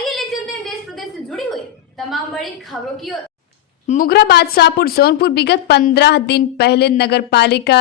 आइए ले चलते हैं देश प्रदेश से जुड़ी हुई तमाम बड़ी खबरों की ओर। मुगराबाद शाहपुर जौनपुर विगत 15 दिन पहले नगर पालिका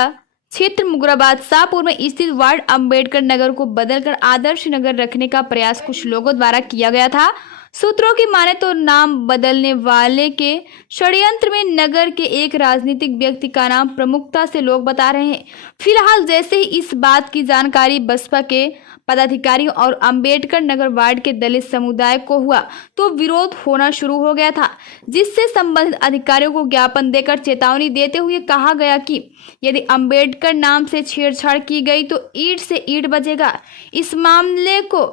क्षेत्र मुगराबाद शाहपुर में स्थित वार्ड अंबेडकर नगर को बदलकर आदर्श नगर रखने का प्रयास कुछ लोगों द्वारा किया गया था। सूत्रों की माने तो नाम बदलने वाले के षड्यंत्र में नगर के एक राजनीतिक व्यक्ति का नाम प्रमुखता से लोग बता रहे हैं। फिलहाल जैसे ही इस बात की जानकारी बसपा के पदाधिकारियों और अंबेडकर नगर वार्ड के दलित समुदाय को हुआ तो विरोध होना शुरू हो गया था, जिससे संबंधित अधिकारियों को ज्ञापन देकर चेतावनी देते हुए कहा गया कि यदि अंबेडकर नाम से छेड़छाड़ की गई तो ईंट से ईंट बजेगा। इस मामले को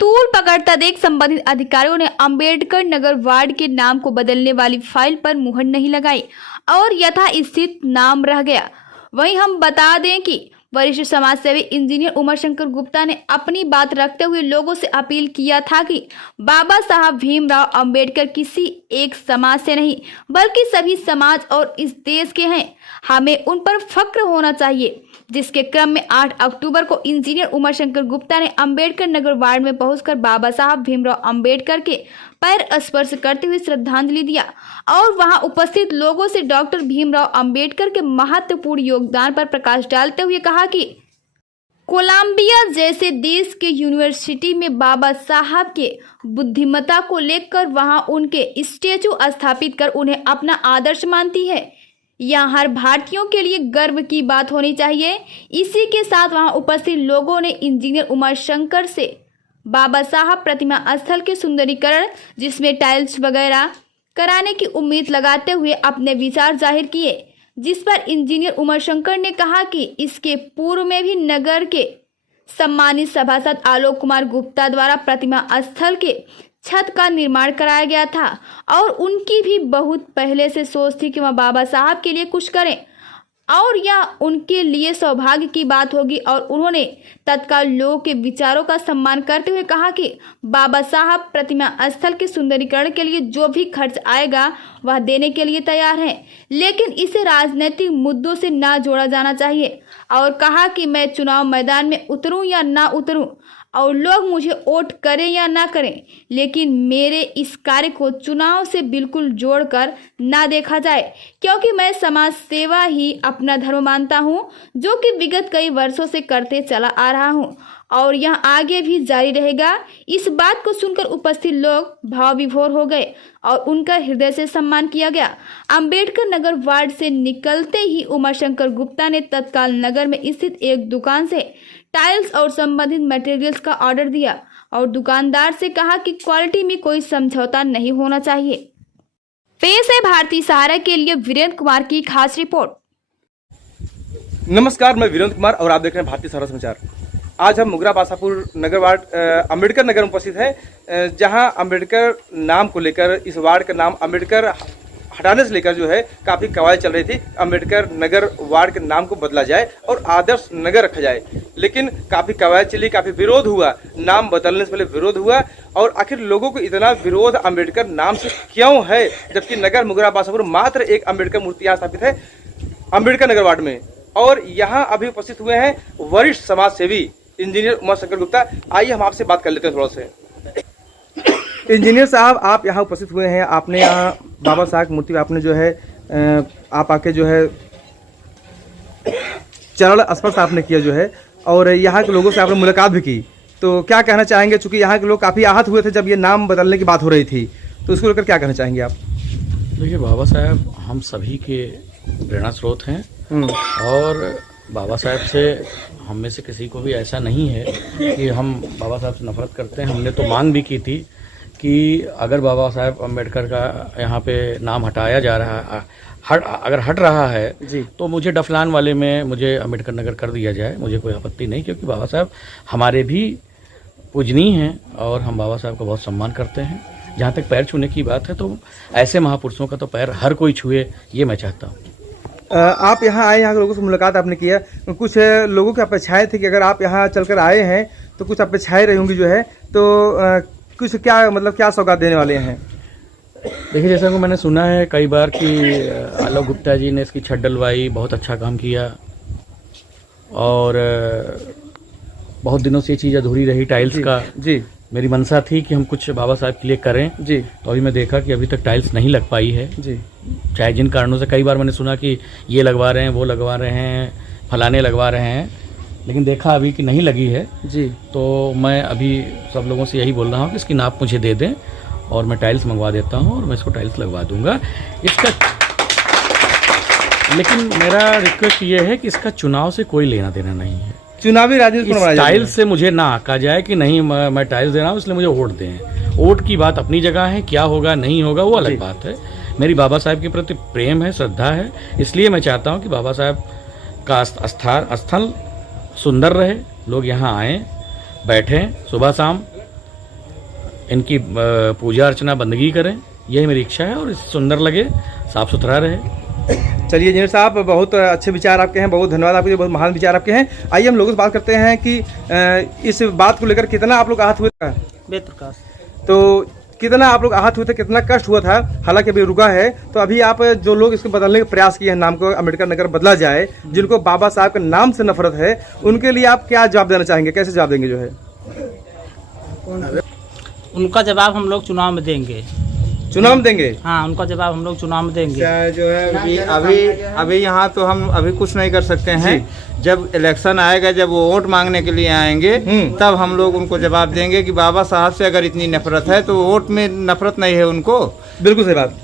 तूल पकड़ता देख संबंधित अधिकारियों ने अंबेडकर नगर वार्ड के नाम को बदलने वाली फाइल पर मुहर नहीं लगाई और यथास्थित नाम रह गया। वहीं हम बता दें कि वरिष्ठ समाजसेवी इंजीनियर उमाशंकर गुप्ता ने अपनी बात रखते हुए लोगों से अपील किया था कि बाबा साहब भीमराव अंबेडकर किसी एक समाज से नहीं बल्कि सभी समाज और इस देश के हैं। हमें उन पर फख्र होना चाहिए। जिसके क्रम में 8 अक्टूबर को इंजीनियर उमाशंकर गुप्ता ने अंबेडकर नगर वार्ड में पहुंचकर बाबा साहब भीमराव अंबेडकर के पैर स्पर्श करते हुए श्रद्धांजलि दिया और वहां उपस्थित लोगों से डॉक्टर भीमराव अंबेडकर के महत्वपूर्ण योगदान पर प्रकाश डालते हुए कहा कि कोलंबिया जैसे देश के यूनिवर्सिटी में बाबा साहब के बुद्धिमत्ता को लेकर वहां उनके स्टैचू स्थापित कर उन्हें अपना आदर्श मानती है। यह हर भारतीयों के लिए गर्व की बात होनी चाहिए। इसी के साथ वहां उपस्थित लोगों ने इंजीनियर उमाशंकर से बाबा साहब प्रतिमा स्थल के सुंदरीकरण जिसमें टाइल्स वगैरह कराने की उम्मीद लगाते हुए अपने विचार जाहिर किए, जिस पर इंजीनियर उमाशंकर ने कहा कि इसके पूर्व में भी नगर के सम्मानित सभासद आलोक कुमार गुप्ता द्वारा प्रतिमा स्थल के छत का निर्माण कराया गया था और उनकी भी बहुत पहले से सोच थी कि वह बाबा साहब के लिए कुछ करें और यह उनके लिए सौभाग्य की बात होगी। और उन्होंने तत्काल लोगों के विचारों का सम्मान करते हुए कहा कि बाबा साहब प्रतिमा स्थल के सुंदरीकरण के लिए जो भी खर्च आएगा वह देने के लिए तैयार हैं, लेकिन इसे राजनीतिक मुद्दों से ना जोड़ा जाना चाहिए। और कहा कि मैं चुनाव मैदान में उतरूं या ना उतरूं और लोग मुझे वोट करें या ना करें, लेकिन मेरे इस कार्य को चुनाव से बिल्कुल जोड़कर ना देखा जाए, क्योंकि मैं समाज सेवा ही अपना धर्म मानता हूं, जो कि विगत कई वर्षों से करते चला आ रहा हूं और यह आगे भी जारी रहेगा। इस बात को सुनकर उपस्थित लोग भाव विभोर हो गए और उनका हृदय से सम्मान किया गया। अंबेडकर नगर वार्ड से निकलते ही उमाशंकर गुप्ता ने तत्काल नगर में स्थित एक दुकान से टाइल्स और संबंधित मटेरियल्स का ऑर्डर दिया और दुकानदार से कहा कि क्वालिटी में कोई समझौता नहीं होना चाहिए। पेश है भारतीय सहारा के लिए वीरेंद्र कुमार की खास रिपोर्ट। नमस्कार, मैं वीरेंद्र कुमार और आप देख रहे हैं भारतीय सहारा समाचार। आज हम मुगराबाद शाहपुर नगर वार्ड अंबेडकर नगर में उपस्थित हैं, जहां अंबेडकर नाम को लेकर इस वार्ड का नाम अंबेडकर हटाने से लेकर जो है काफी कवायद चल रही थी। अंबेडकर नगर वार्ड के नाम को बदला जाए और आदर्श नगर रखा जाए, लेकिन काफी कवायद चली, काफी विरोध हुआ, नाम बदलने से पहले विरोध हुआ। और आखिर लोगों को इतना विरोध अंबेडकर नाम से क्यों है, जबकि नगर मुगराबाद शाहपुर मात्र एक अंबेडकर मूर्ति यहाँ स्थापित है अंबेडकर नगर वार्ड में। और यहाँ अभी उपस्थित हुए हैं वरिष्ठ समाज सेवी इंजीनियर उमाशंकर गुप्ता। आइए हम आपसे बात कर लेते हैं थोड़ा सा। इंजीनियर साहब, आप यहाँ उपस्थित हुए हैं, आपने यहाँ बाबा साहब की मूर्ति आपने जो है आप आके जो है चरण स्पर्श आपने किया जो है, और यहाँ के लोगों से आपने मुलाकात भी की, तो क्या कहना चाहेंगे? चूंकि यहाँ के लोग काफ़ी आहत हुए थे जब ये नाम बदलने की बात हो रही थी, तो उसको लेकर क्या कहना चाहेंगे आप? देखिए, बाबा साहब हम सभी के प्रेरणा स्रोत हैं और बाबा साहब से हम में से किसी को भी ऐसा नहीं है कि हम बाबा साहब से नफरत करते हैं। हमने तो मांग भी की थी कि अगर बाबा साहब अम्बेडकर का यहाँ पे नाम हटाया जा रहा अगर हट रहा है जी, तो मुझे डफलान वाले में मुझे अम्बेडकर नगर कर दिया जाए, मुझे कोई आपत्ति नहीं, क्योंकि बाबा साहब हमारे भी पूजनीय हैं और हम बाबा साहब का बहुत सम्मान करते हैं। जहाँ तक पैर छूने की बात है तो ऐसे महापुरुषों का तो पैर हर कोई छुए, ये मैं चाहता हूँ। आप यहाँ आए, यहाँ के लोगों से मुलाकात आपने किया, कुछ लोगों की अपेक्षाएं थी कि अगर आप यहाँ चलकर आए हैं तो कुछ अपेक्षाएं रही होंगी जो है, तो कुछ क्या मतलब क्या सौगात देने वाले हैं? देखिए, जैसा कि मैंने सुना है कई बार कि आलोक गुप्ता जी ने इसकी छत डलवाई, बहुत अच्छा काम किया और बहुत दिनों से ये चीज़ अधूरी रही टाइल्स का जी, मेरी मंशा थी कि हम कुछ बाबा साहब के लिए करें। जी तो अभी मैं देखा कि अभी तक टाइल्स नहीं लग पाई है। जी चाहे जिन कारणों से, कई बार मैंने सुना कि ये लगवा रहे हैं, वो लगवा रहे हैं, फलाने लगवा रहे हैं, लेकिन देखा अभी कि नहीं लगी है। जी तो मैं अभी सब लोगों से यही बोल रहा हूँ कि इसकी नाप मुझे दे दें और मैं टाइल्स मंगवा देता हूँ और मैं इसको टाइल्स लगवा दूंगा इसका। लेकिन मेरा रिक्वेस्ट ये है कि इसका चुनाव से कोई लेना देना नहीं है। चुनावी राजनीति इस टाइल्स से मुझे ना आका जाए कि नहीं मैं टाइल्स दे रहा हूँ इसलिए मुझे वोट दें। वोट की बात अपनी जगह है, क्या होगा नहीं होगा वो अलग बात है। मेरी बाबा साहब के प्रति प्रेम है, श्रद्धा है, इसलिए मैं चाहता हूँ कि बाबा साहब का स्थल सुंदर रहे, लोग यहाँ आएँ, बैठें, सुबह शाम इनकी पूजा अर्चना बंदगी करें, यही मेरी इच्छा है और सुंदर लगे, साफ सुथरा रहे। चलिए इंजीनियर साहब, बहुत अच्छे विचार आपके हैं, बहुत धन्यवाद आपके, बहुत महान विचार आपके हैं। आइए हम लोगों से बात करते हैं कि इस बात को लेकर कितना आप लोग आहत हुए थे। बेतरकाश तो कितना आप लोग आहत हुए थे, कितना कष्ट हुआ था? हालांकि अभी रुका है, तो अभी आप जो लोग इसको बदलने का प्रयास किए हैं, नाम को अम्बेडकर नगर बदला जाए, जिनको बाबा साहब के नाम से नफरत है, उनके लिए आप क्या जवाब देना चाहेंगे, कैसे जवाब देंगे? जो है उनका जवाब हम लोग चुनाव में देंगे। चुनाव में देंगे? हाँ, उनका जवाब हम लोग चुनाव में देंगे। क्या जो है अभी यहाँ तो हम अभी कुछ नहीं कर सकते हैं। जब इलेक्शन आएगा, जब वो वोट मांगने के लिए आएंगे, तब हम लोग उनको जवाब देंगे कि बाबा साहब से अगर इतनी नफरत है तो वोट में नफरत नहीं है उनको। बिल्कुल सही बात।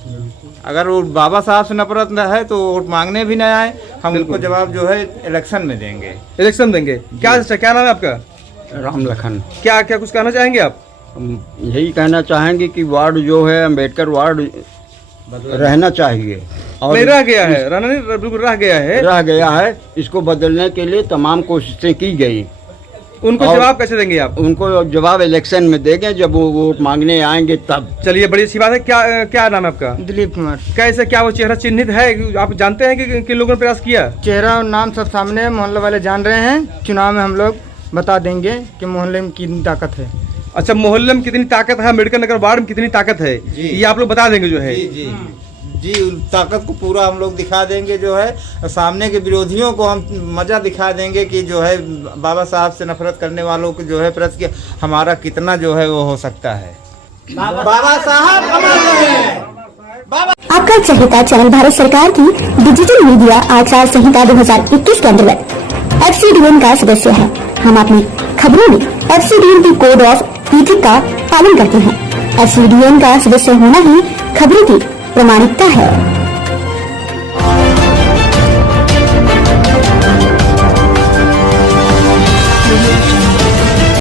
अगर वो बाबा साहब से नफरत है तो वोट मांगने भी न आए। हम उनको जवाब जो है इलेक्शन में देंगे। इलेक्शन देंगे? क्या नाम है आपका? राम लखन। क्या क्या कुछ कहना चाहेंगे आप? हम यही कहना चाहेंगे कि वार्ड जो है अम्बेडकर वार्ड रहना चाहिए और नहीं रह गया है, रहना नहीं, बिल्कुल रह गया है। इसको बदलने के लिए तमाम कोशिशें की गई। उनको जवाब कैसे देंगे आप? उनको जवाब इलेक्शन में देंगे, जब वो वोट मांगने आएंगे तब। चलिए, बड़ी अच्छी बात है। क्या नाम है आपका? दिलीप कुमार। कैसे, क्या वो चेहरा चिन्हित है? आप जानते हैं कि किन लोगों ने प्रयास किया? चेहरा और नाम सब सामने, मोहल्ले वाले जान रहे हैं। चुनाव में हम लोग बता देंगे कि मोहल्ले में कितनी ताकत है। अच्छा, मोहल्ले में कितनी ताकत है, अम्बेडकर नगर वार्ड में कितनी ताकत है, ये आप लोग बता देंगे जो है? जी ताकत को पूरा हम लोग दिखा देंगे। जो है सामने के विरोधियों को हम मजा दिखा देंगे कि जो है बाबा साहब से नफरत करने वालों को जो है प्रति हमारा कितना जो है वो हो सकता है। बाबा साहब अमर रहे। आपका चहेता चैनल भारत सरकार की डिजिटल मीडिया आचार संहिता 2021 के अंतर्गत FCDN का सदस्य है। हम अपनी खबरों में FCDN की कोड ऑफ इथिक्स का पालन करते हैं। FCDN का सदस्य होना ही खबरों की प्रमाणिकता है।